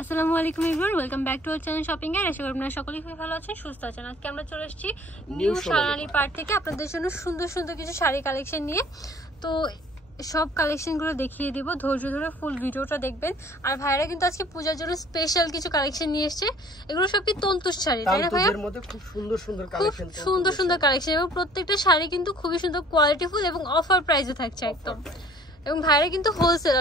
আসসালামু আলাইকুম everyone, welcome back to our channel shopping এর। আশা করি আপনারা সকলেই খুব ভালো আছেন, সুস্থ আছেন। আজকে আমরা চলে এসেছি নিউ সোনালী পার্ক থেকে আপনাদের জন্য সুন্দর সুন্দর কিছু শাড়ি কালেকশন নিয়ে। তো সব কালেকশনগুলো দেখিয়ে দিব, ধৈর্য ধরে ফুল ভিডিওটা দেখবেন। আর ভাইরা কিন্তু আজকে পূজার জন্য স্পেশাল কিছু কালেকশন নিয়ে এসেছে। এগুলো সব কি তন্তুর শাড়ি, তাই না ভাইয়া? এর মধ্যে খুব সুন্দর সুন্দর কালেকশন, সুন্দর সুন্দর কালেকশন, এবং প্রত্যেকটা শাড়ি কিন্তু খুবই সুন্দর কোয়ালিটিফুল এবং অফার প্রাইসে থাকছে একদম। এবং ভাইরা কিন্তু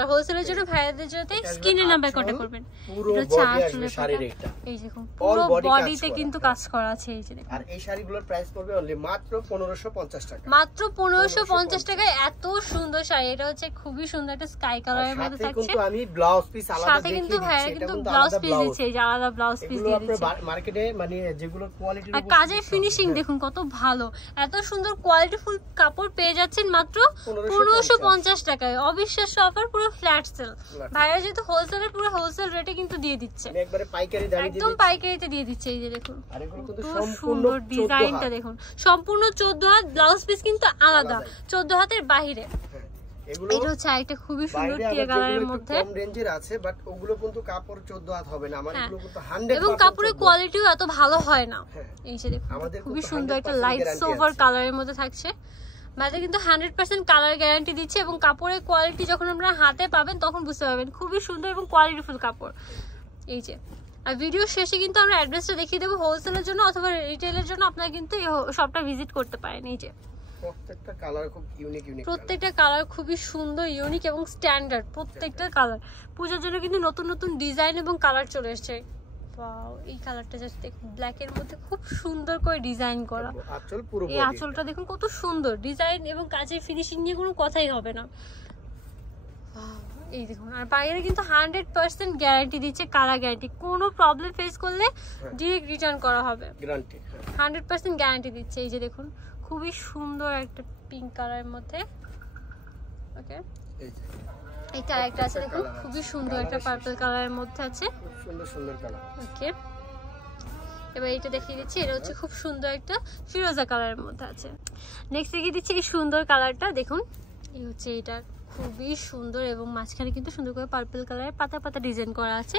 হোলসেলের জন্য ভাইয়াদের জন্য স্ক্রিনের নাম্বার কন্টাক্ট করবেন। এটা হচ্ছে আসলে শাড়ির এটা, এই দেখুন পুরো বডিতে কিন্তু কাজ করা আছে। এই যে দেখুন, আর এই শাড়িগুলোর প্রাইস পড়বে অনলি মাত্র 1550 টাকা। মাত্র 1550 টাকায় এত সুন্দর শাড়ি। এটা হচ্ছে খুবই সুন্দর একটা স্কাই কালারের মধ্যে থাকছে। কিন্তু আমি ব্লাউজ পিস আলাদা সাথে কিন্তু ভাইয়া কিন্তু ব্লাউজ পিস দিচ্ছে, এই যে আলাদা ব্লাউজ পিস দিয়ে দিচ্ছে। মার্কেটে মানে যেগুলো কোয়ালিটি আর কাজের ফিনিশিং দেখুন কত ভালো। এত সুন্দর কোয়ালিটিফুল কাপড় পেয়ে যাচ্ছেন মাত্র 1550 টাকায়। অবিশ্বাস্য অফার, পুরো ফ্ল্যাট সেল। ভাইয়া যেহেতু হোলসেলের, পুরো হোলসেল রেটে কিন্তু দিয়ে দিচ্ছে, একবারে পাইকারি দামে একদম পাইকারিতে দিয়ে দিচ্ছে। এই যে দেখুন সুন্দর ডিজাইনটা দেখুন, সম্পূর্ণ 14 হাত, ব্লাউজ পিস কিন্তু আলাদা 14 হাতের বাইরে। এটা হচ্ছে একটা খুবই সুন্দর টিয়া কালারের মধ্যে, কম রেঞ্জের আছে, বাট ওগুলো কিন্তু কাপড় 14 হাত হবে না। আমার এগুলো কিন্তু 100 এবং কাপড়ের কোয়ালিটিও এত ভালো হয় না। এই যে দেখুন খুবই সুন্দর একটা লাইট সিলভার কালারের মধ্যে থাকছে। ভাইদের কিন্তু 100% কালার গ্যারান্টি দিচ্ছে, এবং কাপড়ের কোয়ালিটি যখন আপনারা হাতে পাবেন তখন বুঝতে পারবেন খুবই সুন্দর এবং কোয়ালিটিফুল কাপড়। এই যে, আর ভিডিও শেষে কিন্তু আমরা অ্যাড্রেসটা দেখিয়ে দেবো হোলসেলের জন্য অথবা রিটেলের জন্য। আপনারা কিন্তু এই শপটা ভিজিট করতে পারেন। এই যে প্রত্যেকটা কালার খুব ইউনিক, প্রত্যেকটা কালার খুবই সুন্দর, ইউনিক এবং স্ট্যান্ডার্ড প্রত্যেকটা কালার। পূজার জন্য কিন্তু নতুন নতুন ডিজাইন এবং কালার চলে এসেছে। ওয়াও, এই কালারটা জাস্ট দেখুন, ব্ল্যাক এর মধ্যে খুব সুন্দর করে ডিজাইন করা। এই আঁচলটা দেখুন কত সুন্দর ডিজাইন, এবং কাজের ফিনিশিং নিয়ে কোনো কথাই হবে না। এই দেখুন, আর বাইরে কিন্তু 100% গ্যারান্টি দিচ্ছে, কালার গ্যারান্টি। কোনো প্রবলেম ফেস করলে ডিরেক্ট রিটার্ন করা হবে, গ্যারান্টি 100% গ্যারান্টি দিচ্ছে। এই যে দেখুন খুবই সুন্দর একটা পিঙ্ক কালারের মধ্যে। ওকে, এটা একটা আছে দেখুন, খুবই সুন্দর একটা পার্পল কালারের মধ্যে আছে, সুন্দর সুন্দর কালার। ওকে, এবার এটা দেখিয়ে দিচ্ছি, এটা হচ্ছে খুব সুন্দর একটা ফিরোজা কালারের মধ্যে আছে। নেক্সট দেখিয়ে দিচ্ছি এই সুন্দর কালারটা দেখুন, এই হচ্ছে এটা খুবই সুন্দর, এবং মাঝখানে কিন্তু সুন্দর করে পার্পল কালারের পাতা পাতা ডিজাইন করা আছে।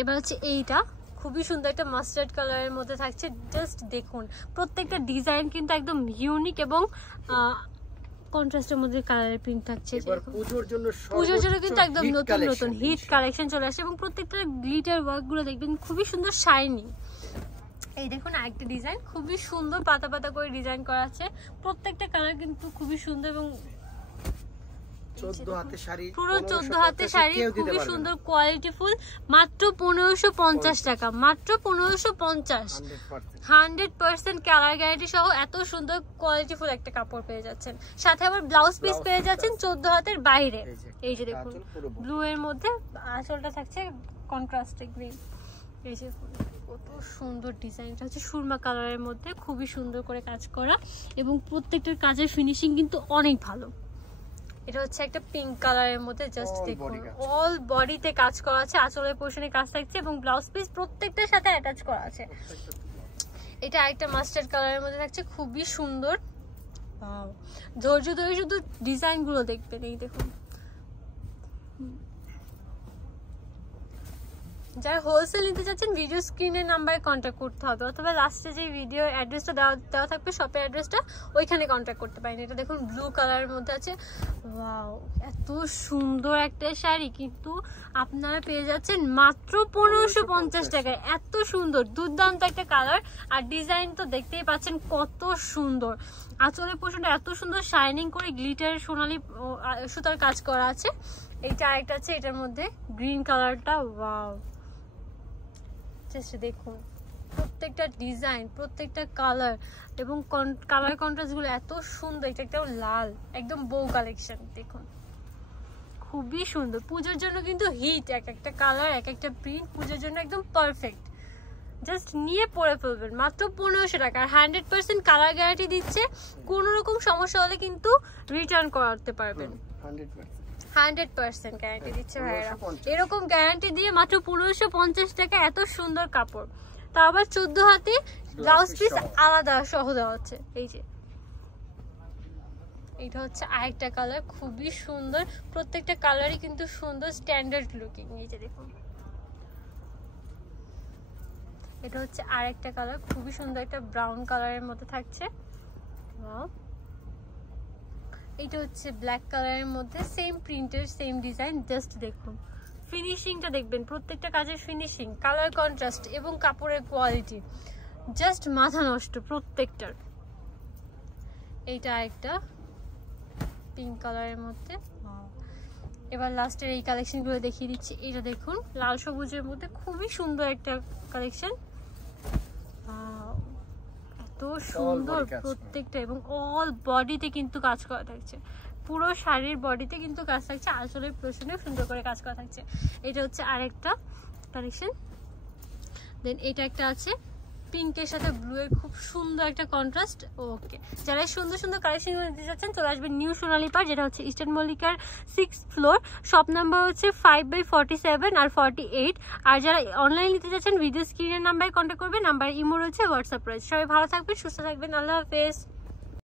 এবার হচ্ছে এইটা খুবই সুন্দর একটা মাস্টার্ড কালারের মধ্যে থাকছে। জাস্ট দেখুন প্রত্যেকটা ডিজাইন কিন্তু একদম ইউনিক এবং কন্ট্রাস্টের মধ্যে কালারের প্রিন্ট থাকছে। পুজোর জন্য কিন্তু একদম নতুন নতুন হিট কালেকশন চলে আসে, এবং প্রত্যেকটা গ্লিটার ওয়ার্ক গুলো দেখবেন খুবই সুন্দর শাইনি। এই দেখুন আরেকটা ডিজাইন, খুবই সুন্দর পাতা পাতা করে ডিজাইন করা আছে। প্রত্যেকটা কালার কিন্তু খুবই সুন্দর, এবং 14 হাতের শাড়ি, পুরো 14 হাতের শাড়ি, খুবই সুন্দর কোয়ালিটিফুল। মাত্র 1550 টাকা, মাত্র 1550। 100% কালার গ্যারান্টি সহ এত সুন্দর কোয়ালিটিফুল একটা কাপড় পেয়ে যাচ্ছেন। সাথে আবার ব্লাউজ পিস পেয়ে যাচ্ছেন 14 হাতের বাইরে। এই যে দেখুন ব্লু এর মধ্যে আঁচলটা থাকছে কন্ট্রাস্টে গ্রিন। এই যে কত সুন্দর ডিজাইনটা হচ্ছে সুরমা কালারের মধ্যে, খুবই সুন্দর করে কাজ করা, এবং প্রত্যেকটার কাজের ফিনিশিং কিন্তু অনেক ভালো। এটা হচ্ছে একটা পিঙ্ক কালারের মধ্যে, জাস্ট দেখুন অল বডিতে কাজ করা আছে, আঁচলের পোরশনে কাজ থাকছে, এবং ব্লাউজ পিস প্রত্যেকটার সাথে অ্যাটাচ করা আছে। এটা একটা মাস্টার্ড কালারের মধ্যে থাকছে, খুবই সুন্দর। ধৈর্য ধরে শুধু ডিজাইন গুলো দেখবেন। এই দেখুন, যারা হোলসেল নিতে চাচ্ছেন ভিডিও স্ক্রিনের নাম্বারে কন্ট্যাক্ট করতে হবে, অথবা লাস্টে যে ভিডিও অ্যাড্রেসটা দেওয়া থাকবে শপের অ্যাড্রেসটা, ওইখানে কন্ট্যাক্ট করতে পারেন। এটা দেখুন ব্লু কালারের মধ্যে আছে। ওয়াও, এত সুন্দর একটা শাড়ি কিন্তু আপনারা পেয়ে যাচ্ছেন মাত্র 1550 টাকায়। এত সুন্দর দুর্দান্ত একটা কালার, আর ডিজাইন তো দেখতেই পাচ্ছেন কত সুন্দর। আঁচলের পোর্শনটা এত সুন্দর শাইনিং করে গ্লিটার সোনালি সুতার কাজ করা আছে। এইটা আরেকটা আছে, এটার মধ্যে গ্রিন কালারটা। ওয়াও, জাস্ট দেখুন প্রত্যেকটা ডিজাইন, প্রত্যেকটা কালার, এবং কালার কন্ট্রাস্ট গুলো এত সুন্দর। এটা একটা লাল, একদম বউ কালেকশন, দেখুন খুবই সুন্দর। পুজোর জন্য কিন্তু হিট, এক একটা কালার, এক একটা প্রিন্ট পুজোর জন্য একদম পারফেক্ট। জাস্ট নিয়ে পরে ফেলবেন মাত্র 1500 টাকা। আর 100% কালার গ্যারান্টি দিচ্ছে, কোনো রকম সমস্যা হলে কিন্তু রিটার্ন করাতে পারবেন। 100% গ্যারান্টি দিচ্ছে ভাইরা। এরকম গ্যারান্টি দিয়ে মাত্র 1550 টাকা এত সুন্দর কাপড়, তা আবার 14 হাতে, ব্লাউজ পিস আলাদা সহ দেওয়া হচ্ছে। এই যে এটা হচ্ছে আরেকটা কালার, খুবই সুন্দর। প্রত্যেকটা কালারই কিন্তু সুন্দর, স্ট্যান্ডার্ড লুকিং। এই যে দেখুন এটা হচ্ছে আরেকটা কালার, খুবই সুন্দর একটা ব্রাউন কালারের মধ্যে থাকছে। ওয়াও, এটা হচ্ছে ব্ল্যাক কালারের মধ্যে, সেম প্রিন্টের সেম ডিজাইন। জাস্ট দেখুন ফিনিশিংটা দেখবেন, প্রত্যেকটা কাজের ফিনিশিং, কালার কন্ট্রাস্ট এবং কাপড়ের কোয়ালিটি জাস্ট মাথা নষ্ট প্রত্যেকটার। এইটা আরেকটা পিঙ্ক কালারের মধ্যে। এবার লাস্টের এই কালেকশনগুলো দেখিয়ে দিচ্ছি। এটা দেখুন লাল সবুজের মধ্যে খুবই সুন্দর একটা কালেকশন, এত সুন্দর প্রত্যেকটা, এবং অল বডিতে কিন্তু কাজ করা থাকছে, পুরো শাড়ির বডিতে কিন্তু কাজ থাকছে, আসলের পোর্শনেও সুন্দর করে কাজ করা থাকছে। এটা হচ্ছে আরেকটা কালেকশন। দেন এটা একটা আছে পিঙ্কের সাথে ব্লু এর, খুব সুন্দর একটা কন্ট্রাস্ট। ওকে, যারা সুন্দর সুন্দর কালেকশন নিতে যাচ্ছেন চলে আসবেন নিউ সোনালী পার্ক, যেটা হচ্ছে ইস্টার্ন মল্লিকার 6th ফ্লোর, শপ নাম্বার হচ্ছে 5/47 আর 48। আর যারা অনলাইন নিতে যাচ্ছেন ভিডিও স্ক্রিনের নাম্বারে কন্ট্যাক্ট করবেন, নাম্বার ইমো রয়েছে, হোয়াটসঅ্যাপ রয়েছে। সবাই ভালো থাকবেন, সুস্থ থাকবেন, আল্লাহ হাফেজ।